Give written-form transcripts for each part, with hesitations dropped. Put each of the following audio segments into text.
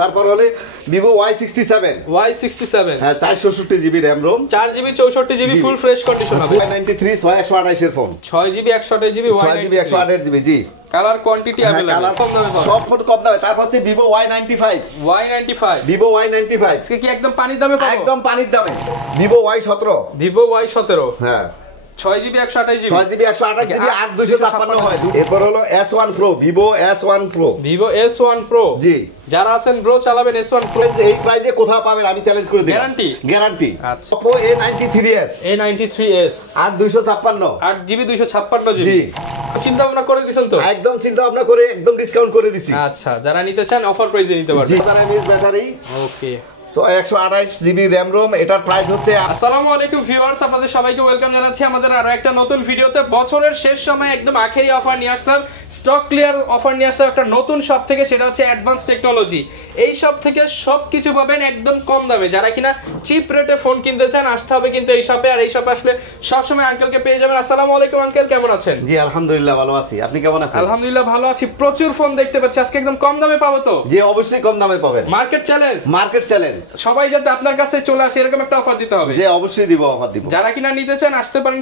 তারপর হলে Vivo Y67 হ্যাঁ 467GB RAM ROM 4GB 64GB full fresh condition হবে। Y93 6128 এর phone 6GB 128GB 6GB 128GB জি। কালার কোয়ান্টিটি अवेलेबल কম দামে পাবেন, সব ফোন কম দামে। তারপর হচ্ছে Vivo Y95 Vivo Y95 আজকে কি একদম পানির দামে পাবো? একদম পানির দামে। Vivo Y17 হ্যাঁ 6GB 128GB 6GB 128GB 8256 হয়। এরপর হলো S1 Pro Vivo S1 Pro জি। যারা আছেন ব্রো চালাবেন S1 Pro এই প্রাইসে কোথাও পাবেন আমি চ্যালেঞ্জ করে দিই, গ্যারান্টি। আচ্ছা Oppo A93s 8256 8GB 256GB জি। চিন্তা ভাবনা করে দিছেন তো? একদম চিন্তা ভাবনা করে একদম ডিসকাউন্ট করে দিছি। আচ্ছা যারা নিতে চান অফার প্রাইসে নিতে পারবেন। 4000 mAh ব্যাটারি ওকে 128GB RAM ROM। এটার প্রাইস হচ্ছে। আসসালামু আলাইকুম ভিউয়ার্স, আপনাদের সবাইকে ওয়েলকাম জানাচ্ছি আমাদের আরো একটা নতুন ভিডিওতে। বছরের শেষ সময় একদম আখেরি অফার নিয়ে আসলাম, স্টক ক্লিয়ার অফার নিয়ে আসলাম একটা নতুন শপ থেকে, সেটা হচ্ছে অ্যাডভান্স টেকনোলজি। এই শপ থেকে সবকিছু পাবেন একদম কম দামে। যারা কিনা চিপ রেটে ফোন কিনতে চান আসতে হবে কিন্তু এই শপে। আর এই শপে আসলে সবসময় আঙ্কেলকে পেয়ে যাবেন। আসসালামু আলাইকুম আঙ্কেল, কেমন আছেন? জি আলহামদুলিল্লাহ ভালো আছি, আপনি কেমন আছেন? আলহামদুলিল্লাহ ভালো আছি। প্রচুর ফোন দেখতে পাচ্ছি, আজকে একদম কম দামে পাবো তো? জি অবশ্যই কম দামে পাবেন। মার্কেট চ্যালেঞ্জ সবাই যাতে আপনার কাছে চলে আসে এরকম একটা অফার দিতে হবে। জি অবশ্যই দিব, অফার দিব। যারা কিনা নিতে চান আসতে পারেন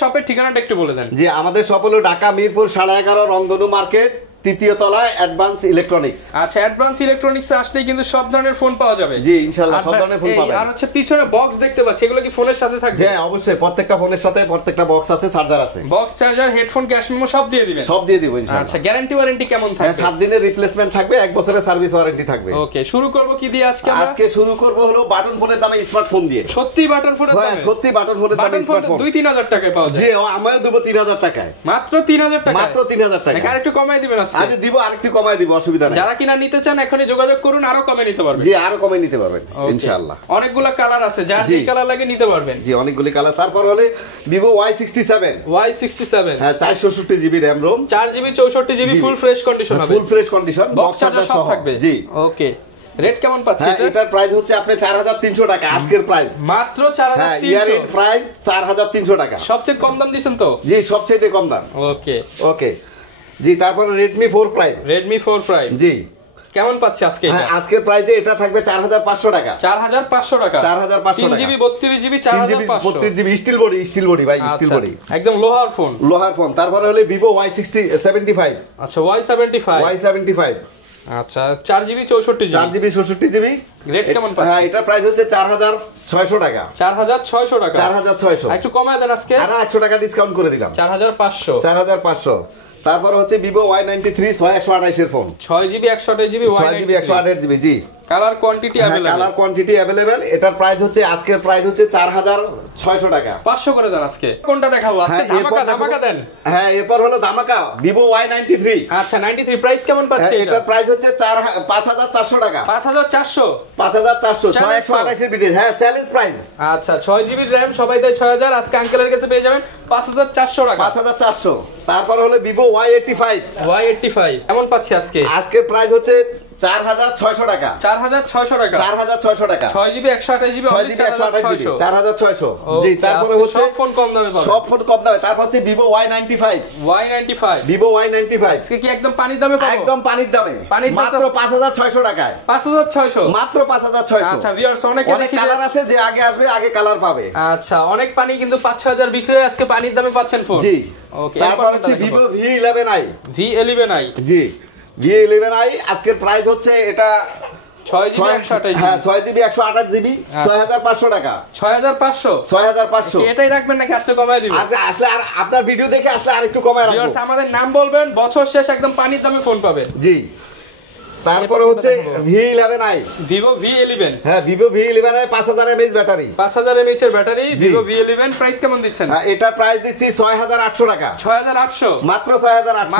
শপের ঠিকানাটা একটু বলে দেন। জি আমাদের শপ হলো ঢাকা মিরপুর 11.5 রংধনু মার্কেট, তৃতীয় তলায় অ্যাডভান্স ইলেকট্রনিক্স। আচ্ছা অ্যাডভান্স ইলেকট্রনিক্স এ আসলেই কিন্তু সব ধরনের ফোন পাওয়া যাবে। জি ইনশাআল্লাহ সব ধরনের ফোন পাবেন। আর হচ্ছে পিছনে বক্স দেখতে পাচ্ছি, এগুলো কি ফোনের সাথে থাকবে? জি অবশ্যই, প্রত্যেকটা ফোনের সাথে প্রত্যেকটা বক্স আছে, চার্জার আছে। Box, charger, headphone, cash memo সব দিয়ে দিবেন? সব দিয়ে দিব ইনশাআল্লাহ। আচ্ছা গ্যারান্টি ওয়ারেন্টি কেমন থাকবে? 7 দিনের রিপ্লেসমেন্ট থাকবে, 1 বছরের সার্ভিস ওয়ারেন্টি থাকবে। ওকে শুরু করব কি দিয়ে আজকে? আজকে শুরু করব হলো বাটন ফোনের দামে স্মার্টফোন দিয়ে। সত্যি বাটন ফোনের দামে? সত্যি বাটন ফোনের দামে স্মার্টফোন 2-3000 টাকায় পাওয়া যায়। জি আমিও দেব 3000 টাকায়। মাত্র 3000 টাকা? মাত্র 3000 টাকা। আরেকটু কমাই দিবেন আজকে? আমি দিব আরেকটু কমাই দিব, অসুবিধা নাই। যারা কিনা নিতে চান এখনই যোগাযোগ করুন, আরো কমে নিতে পারবেন। জি আরো কমে নিতে পারবেন ইনশাআল্লাহ। অনেকগুলো কালার আছে, যার যে কালার লাগে নিতে পারবেন। জি অনেকগুলো কালার। তারপর হলে Vivo Y67 হ্যাঁ 467GB RAM ROM 4GB 64GB full fresh condition হবে। Full fresh condition, box charger সহ থাকবে। জি ওকে রেট কেমন পাচ্ছেন এটা? এটার প্রাইস হচ্ছে আপনি 4300 টাকা আজকের প্রাইস। মাত্র 4300? ইয়ারের প্রাইস 4300 টাকা। সবচেয়ে কম দাম দিবেন তো? জি সবচেয়ে কম দাম। ওকে জি। তারপর Redmi 4 Prime জি কেমন পাচ্ছি আজকে এটা? আজকের প্রাইসে এটা থাকবে 4500 টাকা। 4500 টাকা 4500 টাকা। 3GB 32GB 4500 32GB steel body ভাই, স্টিল বডি একদম লোহার ফোন। তারপর হলে Vivo Y75 আচ্ছা Y75 আচ্ছা 4GB 64GB রেট কেমন পাচ্ছেন? এটা প্রাইস হচ্ছে 4600 টাকা। 4600 টাকা 4600 একটু কমায় দেন আজকে। আর 800 টাকা ডিসকাউন্ট করে দিলাম, 4500। তারপর হচ্ছে Vivo Y93 6128 এর ফোন 6GB 128GB জি। Colour quantity available. এটার প্রাইস হচ্ছে আজকের প্রাইস হচ্ছে 4600 টাকা। 500 করে দেন আজকে। কোনটা দেখাবো আজকে? ধামাকা দেন। হ্যাঁ এরপর হলো ধামাকা Vivo Y93। আচ্ছা 93 প্রাইস কেমন পাচ্ছেন? এটার প্রাইস হচ্ছে 5400 টাকা। 5400 6128 এর ভিডিও। হ্যাঁ চ্যালেঞ্জ প্রাইস। আচ্ছা 6GB RAM সবাই দেয় 6000, আজকে আঙ্কেলের কাছে পেয়ে যাবেন 5400 টাকা। 5400। তারপর হলো Vivo Y85 কেমন পাচ্ছি আজকে? আজকের প্রাইস হচ্ছে 4600 টাকা। 4600 টাকা 4600 টাকা। 6GB 128GB 4600 জি। তারপরে হচ্ছে সব ফোন কম দামে পাবেন, সব ফোন কম দামে। তারপর হচ্ছে Vivo Y95 আজকে কি একদম পানির দামে পাবো? একদম পানির দামে মাত্র 5600 টাকায়। 5600 মাত্র 5600। আচ্ছা ভিউয়ার্স অনেক কালার আছে, যে আগে আসবে আগে কালার পাবে। আচ্ছা অনেক পানি কিন্তু 5-6000 বিক্রি হয়, আজকে পানির দামে পাচ্ছেন ফোন। জি ওকে তারপর হচ্ছে Vivo V11i জি V11i আজকের প্রাইস হচ্ছে এটা 6GB 128GB হ্যাঁ 6GB 128GB 6500 টাকা। 6500 এটাই রাখবেন নাকি আসলে কমায় দিবেন? আসলে আর আপনার ভিডিও দেখে আসলে আরেকটু কমায় রাখবো। ভিউয়ার্স আমাদের নাম বলবেন, বছর শেষ একদম পানির দামে ফোন পাবেন। জি তারপরে হচ্ছে V11i Vivo V11 হ্যাঁ Vivo V11 এর 5000 mAh ব্যাটারি 5000 mAh এর ব্যাটারি Vivo V11 প্রাইস কেমন দিচ্ছেন? এটা প্রাইস দিচ্ছি 6800 টাকা। 6800 মাত্র 6800।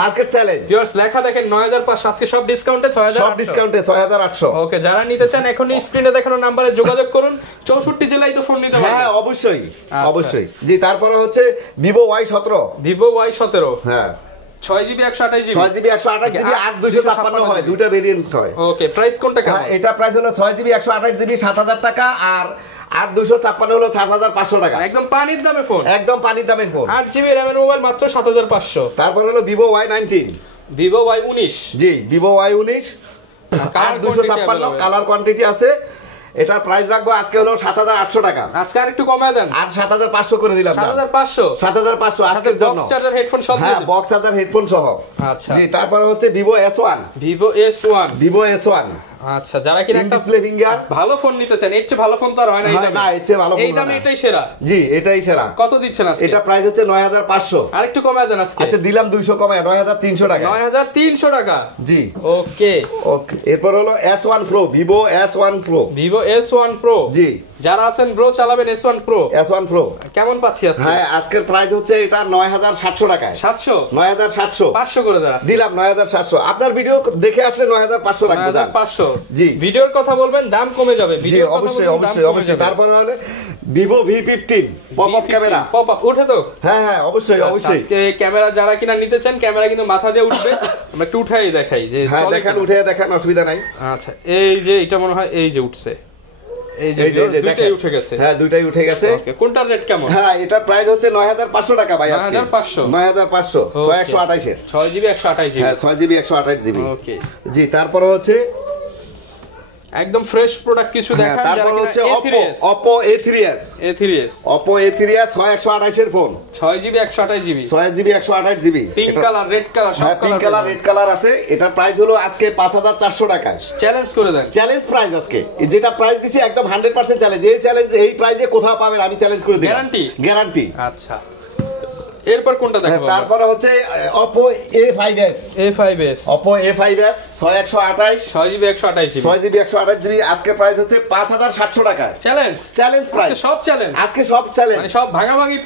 মার্কেট চ্যালেঞ্জ ভিউয়ার্স লেখা দেখেন 9500, আজকে সব ডিসকাউন্টে 6800। সব ডিসকাউন্টে 6800। ওকে যারা নিতে চান এখনই স্ক্রিনে দেখানো নম্বরে যোগাযোগ করুন। 64 জেলায় তো ফোন নিতে পারবেন। হ্যাঁ অবশ্যই জি। তারপরে হচ্ছে Vivo Y17 হ্যাঁ 6GB 128GB 8256 হয়, দুটো ভেরিয়েন্ট হয়। ওকে প্রাইস কোনটা কেমন? এটা প্রাইস হলো 6GB 128GB 7000 টাকা, আর 8256 হলো 7500 টাকা। একদম পানির দামে ফোন, একদম পানির দামের ফোন। 8GB RAM এর মোবাইল মাত্র 7500। তারপর হলো Vivo Y19 Vivo Y19 জি Vivo Y19 8256 কালার কোয়ান্টিটি আছে। এটার প্রাইস রাখবো আজকে হলো 7800 টাকা। আজকে আরেকটু কমায় দেন, আর 7500 করে দিলাম। 7500 আজকের জন্য। বক্স চার্জার হেডফোন সব হ্যাঁ, বক্স চার্জার হেডফোন সহ। আচ্ছা জি, তারপরে হচ্ছে Vivo S1। আচ্ছা, যারা কিনা একটা ডিসপ্লে ফিঙ্গার ভালো ফোন নিতে চান, এর চেয়ে ভালো ফোন তো আর হয় না। না, এর চেয়ে ভালো ফোন এই দামে এটাই সেরা। জি, এটাই সেরা। কত দিচ্ছেন আজকে? এটা প্রাইস হচ্ছে 9500। আরেকটু কমায় দেন আজকে। আচ্ছা, দিলাম 200 কমায় 9300 টাকা। 9300 টাকা। জি, ওকে। এরপর হলো S1 Pro, Vivo S1 Pro। জি, যারা আছেন ব্রো চালাবেন S1 Pro। কেমন পাচ্ছি আজকে? হ্যাঁ, আজকের প্রাইস হচ্ছে এটা 9700 টাকায়। 9700 500 করে দেন। দিলাম 9700। আপনার ভিডিও দেখে আসলে 9500 রাখবো। 9500। জি, ভিডিওর কথা বলবেন, দাম কমে যাবে। ভিডিওর কথা বলবেন, অবশ্যই। তারপর হলো Vivo V15 popup camera. Popup ওঠে তো? হ্যাঁ, অবশ্যই। আজকে ক্যামেরা যারা কিনা নিতে চান, ক্যামেরা কিন্তু মাথা দিয়ে উঠবে। আমরা একটু উঠাই দেখাই যে চলে। দেখেন, অসুবিধা নাই। আচ্ছা, এই যে এটা মনে হয় এই যে উঠছে। এই যে দুইটাই উঠে গেছে। হ্যাঁ, দুইটাই উঠে গেছে। ওকে, কোনটার রেট কেমন? হ্যাঁ, এটার প্রাইস হচ্ছে 9500 টাকা ভাই আজকে। 9500 628 এর 6GB 128GB। হ্যাঁ, 6GB 128GB। ওকে। জি, তারপর হচ্ছে একদম ফ্রেশ প্রোডাক্ট কিছু দেখান। তারপর হচ্ছে Oppo A3s। Oppo A3s 128 এর phone. 6GB 128GB। Pink colour, red colour, সব colour. Pink colour, red colour আছে। এটার প্রাইস হলো আজকে 5400 টাকা। চ্যালেঞ্জ করে দেন। চ্যালেঞ্জ প্রাইস আজকে যেটা প্রাইস দিছি একদম 100% চ্যালেঞ্জ। এই চ্যালেঞ্জ এই প্রাইসে কোথাও পাবেন আমি চ্যালেঞ্জ করে দিই। গ্যারান্টি। আচ্ছা, এরপর কোনটা দেখাবো? তারপর হচ্ছে Oppo A5s। Oppo A5s 6GB 128GB। আজকে প্রাইস হচ্ছে 5700 টাকা। Challenge price. আজকে সব চ্যালেঞ্জ, মানে সব ভাগাভাগি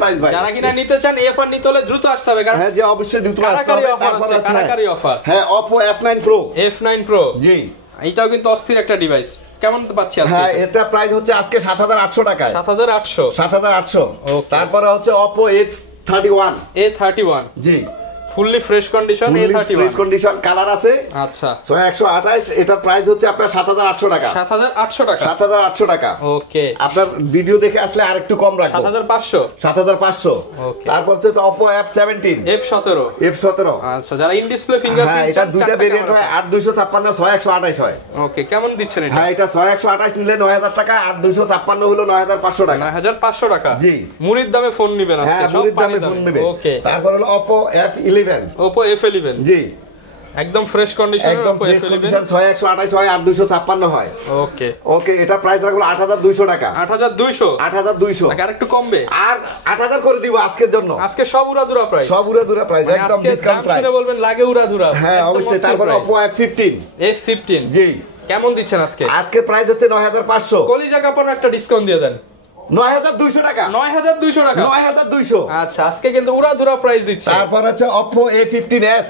প্রাইস। ভাই, যারা কিনা নিতে চান A1 নিতে হলে দ্রুত আসতে হবে। হ্যাঁ, যে অবশ্যই দ্রুত আসতে হবে। তারপর আছে কারাকারি অফার। হ্যাঁ, Oppo F9 Pro। জি, এটাও কিন্তু অস্থির একটা ডিভাইস। কেমন পাচ্ছি আজকে? হ্যাঁ, এটা প্রাইস হচ্ছে আজকে 7800 টাকা। 7800। তারপরে হচ্ছে Oppo A31। জি, fully fresh condition. A31 fresh condition, colour আছে। আচ্ছা, 128। এটার প্রাইস হচ্ছে আপনার 7800 টাকা। 7800 টাকা। ওকে, আপনার ভিডিও দেখে আসলে আরেকটু কম রাখবো। 7500। ওকে। তারপর হচ্ছে Oppo F17। আচ্ছা, যারা ইন ডিসপ্লে ফিঙ্গারপ্রিন্ট। হ্যাঁ, এটা দুইটা ভেরিয়েন্ট হয়, 8256 6128 হয়। ওকে, কেমন দিচ্ছেন এটা? হ্যাঁ, এটা 6128 নিলে 9000 টাকা, 8256 হলো 9500 টাকা। 9500 টাকা। জি, মুড়ির দামে ফোন নেবেন আজকে। হ্যাঁ, মুড়ির দামে ফোন নেবেন। ওকে। তারপর হলো Oppo F11। Oppo F11। জি, একদম ফ্রেশ কন্ডিশন। Oppo F11 6128 হয়, 8256 হয়। ওকে। এটা প্রাইস রাখলো 8200 টাকা। 8200 টাকা। আর একটু কমবে, আর 8000 করে দিব আজকের জন্য। আজকে সব উড়াধুরা প্রাইস। একদম ডিসকাউন্ট প্রাইস। আজকে বলবেন লাগে উড়াধুরা। হ্যাঁ, অবশ্যই। তারপর Oppo F15। জি, কেমন দিচ্ছেন আজকে? আজকে প্রাইস হচ্ছে 9500। কলিজা কাপড় একটা ডিসকাউন্ট দিয়ে দেন। 9200 টাকা। 9200। আচ্ছা, আজকে কিন্তু উড়াধুরা প্রাইস দিচ্ছে। তারপর হচ্ছে Oppo A15s।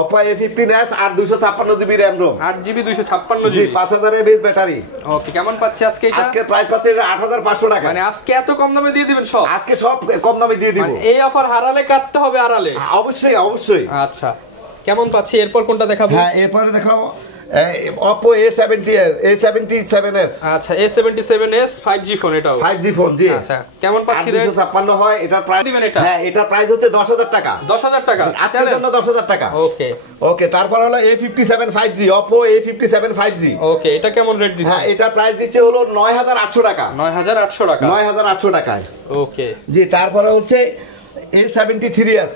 Oppo A15s 8256GB RAM ROM। 8GB 256GB। 5000 mAh battery. Okay, কেমন পাচ্ছি আজকে এটা? আজকে প্রাইস পাচ্ছি 8500 টাকা। মানে আজকে এত কম দামে দিয়ে দিবেন সব? আজকে সব কম দামে দিয়ে দিব। মানে এই অফার হারালে কাটতে হবে আড়ালে। অবশ্যই। আচ্ছা, কেমন পাচ্ছি? এরপর কোনটা দেখাবো? হ্যাঁ, এরপরে দেখাবো Oppo A77s। আচ্ছা, A77s 5G ফোন। এটাও 5G ফোন। জি, আচ্ছা, কেমন পাচ্ছি? 8256 হয়। এটা প্রাইস দিবেন এটা? হ্যাঁ, এটা প্রাইস হচ্ছে 10000 টাকা। 10000 টাকা আজকের জন্য। 10000 টাকা। ওকে। তারপর হলো A57 5G। Oppo A57 5G। ওকে, এটা কেমন রেট দিচ্ছে? হ্যাঁ, এটা প্রাইস দিচ্ছে হলো 9800 টাকা। 9800 টাকায়। ওকে। জি, তারপরে হচ্ছে A73s।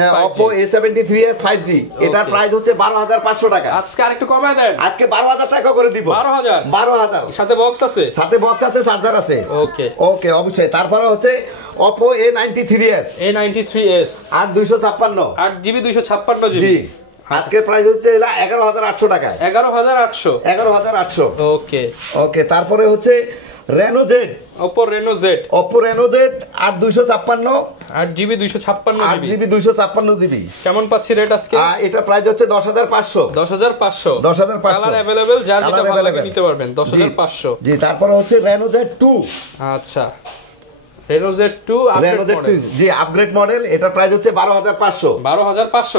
হ্যাঁ, Oppo A73s 5G। এটার প্রাইস হচ্ছে 12500 টাকা। আজকে আরেকটু কমায় দেন। আজকে 12000 টাকা করে দিব। 12000 সাথে বক্স আছে। চার্জার আছে। ওকে, অবশ্যই। তারপরে হচ্ছে Oppo A93s। 8256 8GB 256GB। জি, আজকে প্রাইস হচ্ছে 11800 টাকা। 11800। ওকে। তারপরে হচ্ছে Reno Z। Oppo Reno Z 8256 8GB 256GB। কেমন পাচ্ছি রেট আজকে? এটা প্রাইস হচ্ছে 10500। কালার अवेलेबल, যার যেটা ভালো লাগে নিতে পারবেন। 10500। জি, তারপর হচ্ছে Reno Z 2। আচ্ছা, Renault Z2 জি আপগ্রেড মডেল, এটার প্রাইস হচ্ছে 12500। 12500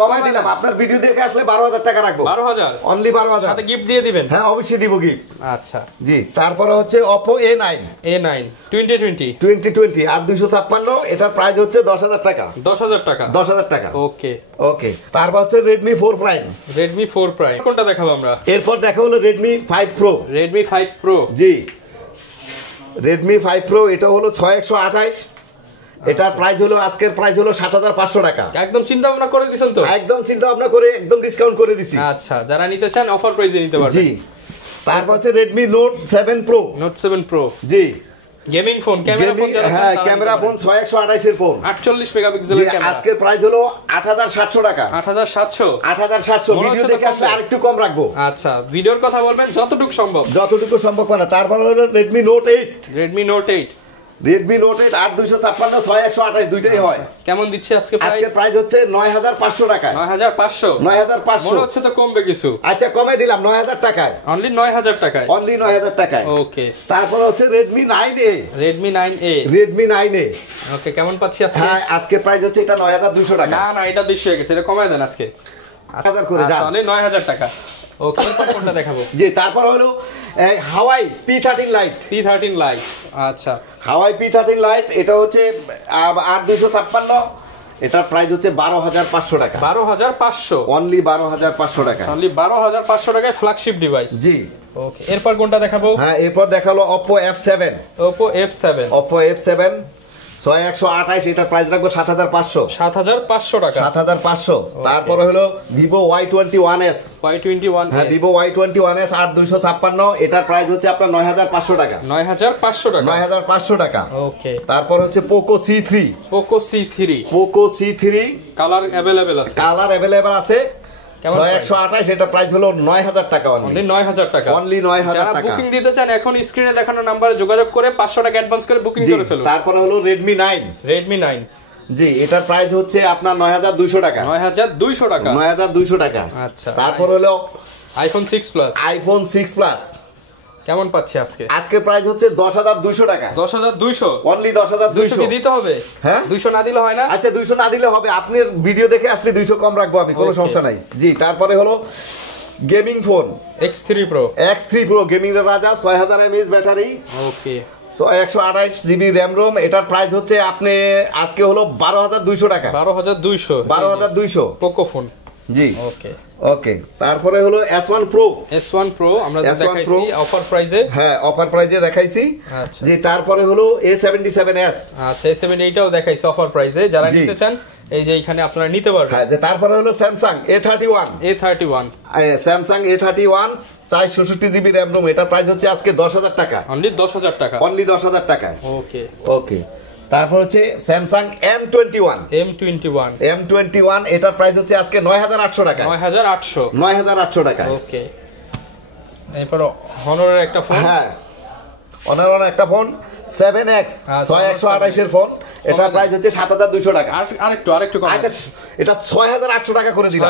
কমায় দিলাম, আপনার ভিডিও দেখে আসলে 12000 টাকা রাখবো। 12000 অনলি 12000 সাথে গিফট দিয়ে দিবেন? হ্যাঁ অবশ্যই দিব গিফট। আচ্ছা জি, তারপরে হচ্ছে Oppo A9 2020 আর 256, এটার প্রাইস হচ্ছে 10000 টাকা। 10000 টাকা। ওকে ওকে, তারপর হচ্ছে Redmi 4 Prime। কোনটা দেখাবো আমরা? এরপর দেখা হলো Redmi 5 Pro। জি Redmi 5 Pro, এটা হলো 6128, এটার প্রাইস হলো আজকের প্রাইস হলো 7500 টাকা। একদম চিন্তা ভাবনা করে দিছেন তো? একদম চিন্তা ভাবনা করে একদম ডিসকাউন্ট করে দিছি। আচ্ছা, যারা নিতে চান অফার প্রাইসে নিতে পারবেন। জি, তারপর হচ্ছে Redmi Note 7 Pro। জি গেমিং ফোন, ক্যামেরা ফোন, হ্যাঁ ক্যামেরা ফোন 6128 এর ফোন, 48 মেগাপিক্সেলের ক্যামেরা। আজকের প্রাইস হলো 8700 টাকা। 8700 ভিডিও দেখে আসলে আরেকটু কম রাখবো। আচ্ছা, ভিডিওর কথা বলবেন যতটুকু সম্ভব না। তারপর হলো Redmi Note 8 8 256 6128 দুইটাই হয়। কেমন দিচ্ছে আজকে প্রাইস? আজকে প্রাইস হচ্ছে 9500 টাকা। 9500 মনে হচ্ছে তো কমবে কিছু। আচ্ছা কমে দিলাম 9000 টাকায়। অনলি 9000 টাকায়। ওকে, তারপর হচ্ছে Redmi 9A। ওকে, কেমন পাচ্ছি আজকে? হ্যাঁ আজকে প্রাইস হচ্ছে এটা 9200 টাকা। না এটা বেশি হয়ে গেছে, এটা কমায় দেন আজকে 1000 করে যান। অনলি 9000 টাকা। ওকে, কোনটা দেখাবো? জি, তারপর হলো Huawei P13 Lite। আচ্ছা, Huawei P13 Lite, এটা হচ্ছে 8256, এটার প্রাইস হচ্ছে 12500 টাকা। 12500 অনলি 12500 টাকা। অনলি 12500 টাকায় ফ্ল্যাগশিপ ডিভাইস। জি ওকে, এরপর কোনটা দেখাবো? হ্যাঁ এরপর দেখালো Oppo F7। 6128, এটার প্রাইস রাখবো 7500 টাকা। 7500। তারপরে হলো Vivo Y21s। হ্যাঁ Vivo Y21s 8256, এটার প্রাইস হচ্ছে আপনার 9500 টাকা। 9500 টাকা। ওকে, তারপর হচ্ছে Poco C3 কালার अवेलेबल আছে 6128, এটা প্রাইস হলো 9000 টাকা। অনলি 9000 টাকা। যারা বুকিং দিতে চান এখন স্ক্রিনে দেখানো নম্বরে যোগাযোগ করে 500 টাকা অ্যাডভান্স করে বুকিং করে ফেলুন। তারপর হলো Redmi 9। জি, এটার প্রাইস হচ্ছে আপনার 9200 টাকা। 9200 টাকা। আচ্ছা, তারপর হলো iPhone 6 Plus। কেমন পাচ্ছি আজকে প্রাইস হচ্ছে 10200 টাকা। 10200 অনলি 10200 কি দিতে হবে? হ্যাঁ 200 না দিলে হয় না? আচ্ছা 200 না দিলে হবে, আপনি ভিডিও দেখে আসলে 200 কম রাখবো আমি, কোনো সমস্যা নাই। জি, তারপরে হলো gaming phone X3 Pro gaming এর রাজা, 6000 mAh ব্যাটারি। ওকে, 128 GB RAM ROM, এটার প্রাইস হচ্ছে আপনি আজকে হলো 12200 টাকা। 12200 পোকো ফোন। জি ওকে, তারপরে হলো S1 Pro আমরা দেখাইছি অফার প্রাইজে। হ্যাঁ অফার প্রাইজে দেখাইছি। আচ্ছা, জি, তারপরে হলো A77s। আচ্ছা, A7 এইটাও দেখাইছি অফার প্রাইজে, যারা নিতে চান এই যে এখানে আপনারা নিতে পারবেন। হ্যাঁ, যে তারপরে হলো Samsung A31 Samsung A31 464 GB RAM ROM, এটা প্রাইস হচ্ছে আজকে 10000 টাকা। অনলি 10000 টাকা। ওকে, তারপর হচ্ছে Samsung M21 এটার প্রাইস হচ্ছে আজকে 9800 টাকা। 9800 টাকা। ওকে, এরপর Honor'ের একটা ফোন। হ্যাঁ Honor একটা ফোন 7X 6128 এর ফোন, এটার প্রাইস হচ্ছে 7200 টাকা। আরেকটু কম। আচ্ছা, এটা 6800 টাকা করে দিলাম।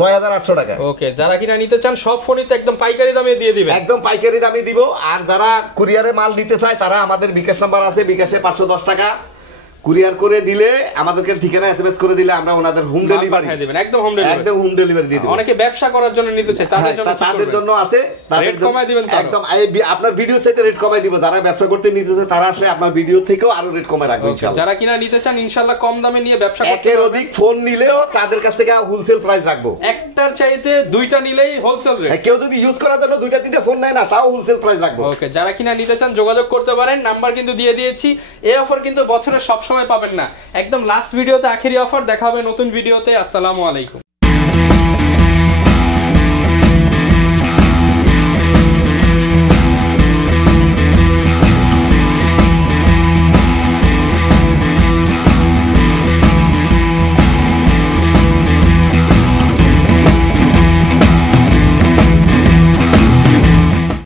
6800 টাকা। ওকে, যারা কিনা নিতে চান সব ফোনই তো একদম পাইকারি দামে দিয়ে দিবেন। একদম পাইকারি দামে দিব। আর যারা কুরিয়ারে মাল নিতে চায় তারা আমাদের বিকাশ নাম্বার আছে, বিকাশে 510 টাকা কুরিয়ার করে দিলে আমাদেরকে ঠিকানা এসএমএস করে দিলে আমরা ওনাদের হোম ডেলিভারি দিবেন। একদম হোম ডেলিভারি দিয়ে দিবেন। অনেকে ব্যবসা করার জন্য নিতে চায়, তাদের জন্য আছে, রেট কমায় দিবেন। একদম আপনার ভিডিও চাইতে রেট কমায় দিব। যারা ব্যবসা করতে নিতে চায় তারা আসলে আপনার ভিডিও থেকেও আরো রেট কমায় রাখবেন ইনশাআল্লাহ। যারা কিনা নিতে চান ইনশাআল্লাহ কম দামে নিয়ে ব্যবসা করতে একের অধিক ফোন নিলেও তাদের কাছ থেকে হোলসেল প্রাইস রাখবো। একটার চাইতে দুইটা নিলেই হোলসেল রেট। কেউ যদি ইউজ করার জন্য দুইটা তিনটা ফোন নেয় না, তাও হোলসেল প্রাইস রাখবো। ওকে, যারা কিনা নিতে চান যোগাযোগ করতে পারেন, নাম্বার কিন্তু দিয়ে দিয়েছি। এই অফার কিন্তু বছরে সব সময় পাবেন না, একদম লাস্ট ভিডিওতে আখেরি অফার। দেখা হবে নতুন ভিডিওতে। আসসালামু আলাইকুম।